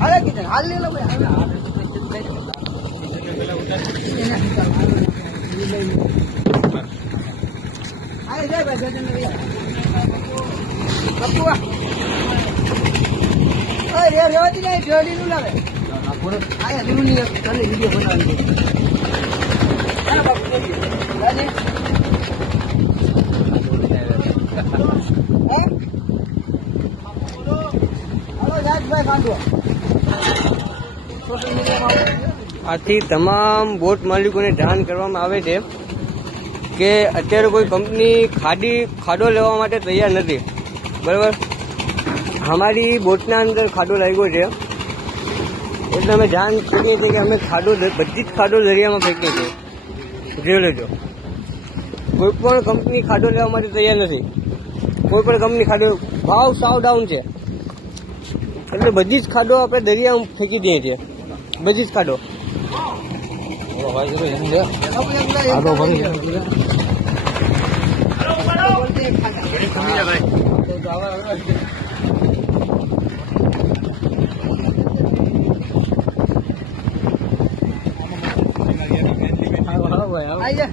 હાલે કિચન હાલ લે લો ભાઈ હાલે જાય ભાઈ જજન રે કપુઆ ઓય રે રેવાતી નહીં જોડી નું લાવે આયા દીનું ની ચાલે વિડિયો બનાવી દે ચાલો બાપુ જોડી રાજી આથી તમામ બોટ માલિકોને જાણ કરવામાં આવે છે કે અત્યારે કોઈ કંપની ખાડો લેવા માટે તૈયાર નથી, બરાબર. અમારી બોટના અંદર ખાડો લાગ્યો છે એટલે અમે જાણ કરીએ છીએ કે અમે બધી જ ખાડો દરિયામાં ફેંકીએ છીએ. જોઈ લેજો, કોઈ પણ કંપની ખાડો લેવા માટે તૈયાર નથી. કોઈ પણ કંપની ખાડો ભાવ સાવ ડાઉન છે એટલે બધી જ ખાડો આપણે દરિયામાં ફેંકી દઈએ છીએ, બધી જ ખાડો. આઈ જા